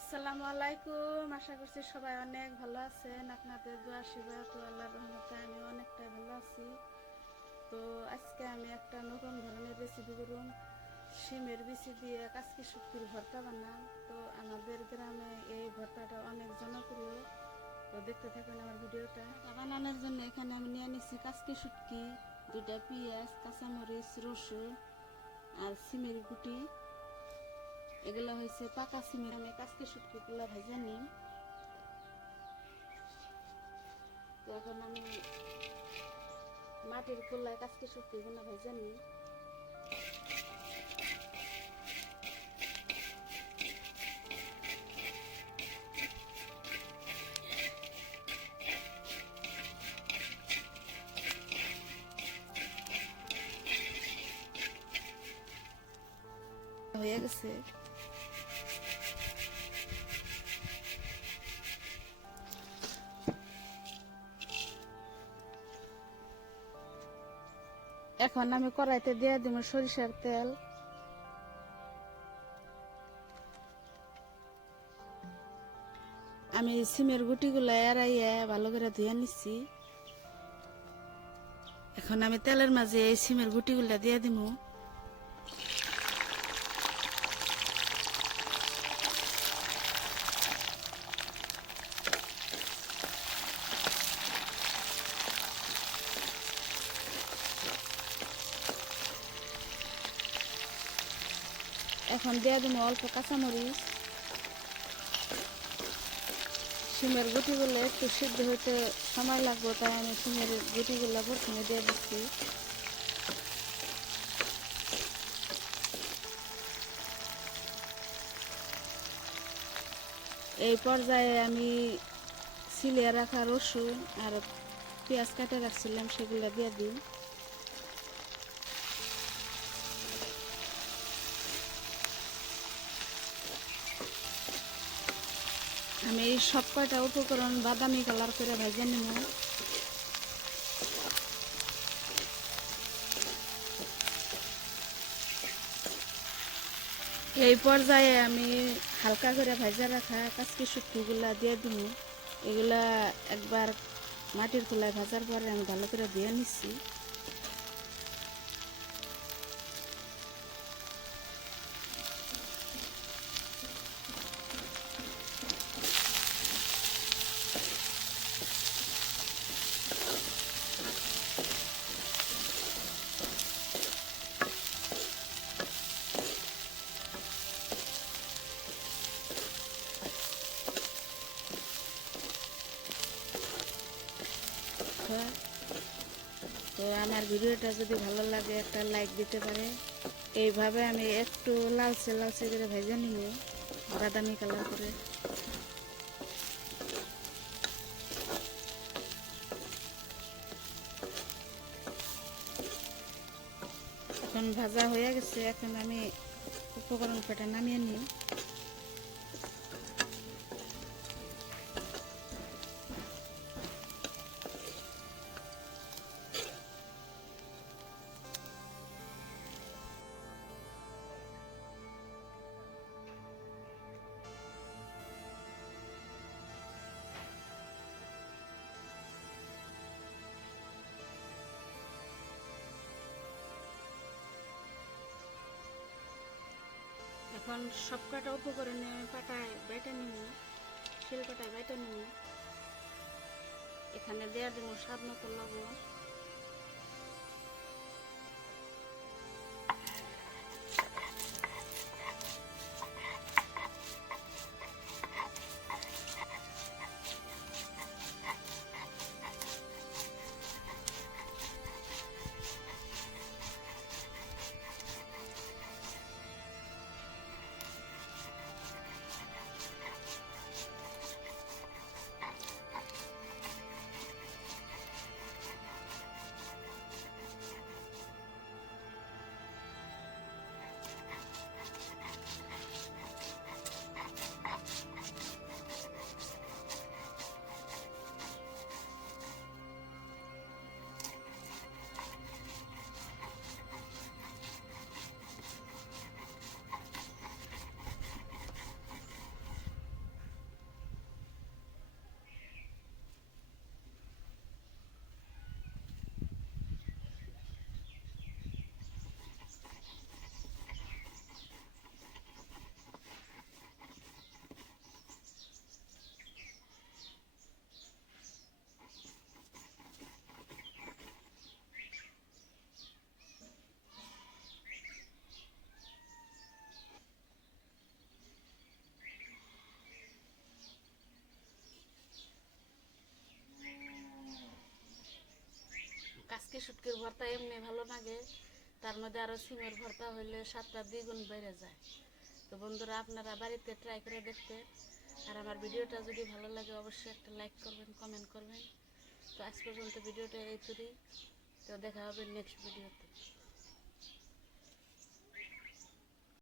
আসসালামু আলাইকুম। আশা করছি সবাই অনেক ভালো আছেন। আপনাদের দোয়া আশীর্বাদ ও আল্লাহর রহমতে আমি অনেকটাই ভালো আছি। তো আজকে আমি একটা নতুন ধরনের রেসিপি করুন। শিমের বিচি দিয়ে কাচকি শুটকির ভর্তা বানাম। তো আমাদের গ্রামে এই ভর্তাটা অনেক জনপ্রিয়। তো দেখতে থাকুন আমার ভিডিওটা। বানানোর জন্য এখানে আমি নিয়ে নিচ্ছি কাচকি শুটকি, 2টা পেঁয়াজ, কাঁচামরিচ, রসুন আর সিমের গুটি। এগুলো হয়েছে পাকা সিমের। আমি কাচকি শুটকিগুলো ভেজে নিই। তো এখন আমি মাটির কুল্লায় কাচকি শুটকিগুলো ভেজে নিই। হয়ে গেছে। এখন আমি কড়াইতে দিয়ে দিব সরিষার তেল। আমি সিমের গুটিগুলো এড়াইয়ে ভালো করে ধুয়ে নিচ্ছি। এখন আমি তেলের মাঝে এই সিমের গুটিগুলো দিয়ে দিব। এখন দিয়ে দিব অল্প কাঁচামরিচ। সিমের গুটিগুলো একটু সিদ্ধ হতে সময় লাগবে, তাই আমি সিমের গুটিগুলো প্রথমে দিয়ে দিচ্ছি। এই পর্যায়ে আমি ছিলে রাখা রসুন আর পেঁয়াজ কাটে রাখছিলাম সেগুলো দিয়ে দিই। আমি এই সব কয়টা উপকরণ বাদামি কালার করে ভেজে নেব। এই পর্যায়ে আমি হালকা করে ভেজে রাখা কাচকি শুটকিগুলা দিয়ে দিব। এগুলা একবার মাটির খোলায় ভাজার পরে আমি ভালো করে দিয়ে নিচ্ছি। তো আমার ভিডিওটা যদি ভালো লাগে একটা লাইক দিতে পারে। এইভাবে আমি একটু লালচে লালচে করে ভেজে নিব, বাদামি কালার করে। এখন ভাজা হয়ে গেছে। এখন আমি উপকরণ কটা নামিয়ে নিই। এখন সব কটা উপকরণে আমি পাটায় বেটে নিব, শিল পাটায় বেটে নিব। এখানে দেওয়া দেবো স্বাদ মতো লবণ। শুটকির ভর্তা এমনি ভালো লাগে, তার মধ্যে আরও সিমের ভর্তা হইলে স্বাদটা দ্বিগুণ বেড়ে যায়। তো বন্ধুরা, আপনারা বাড়িতে ট্রাই করে দেখতে, আর আমার ভিডিওটা যদি ভালো লাগে অবশ্যই একটা লাইক করবেন, কমেন্ট করবেন। তো আজ পর্যন্ত ভিডিওটা এই তুরি, তো দেখা হবে নেক্সট ভিডিওতে।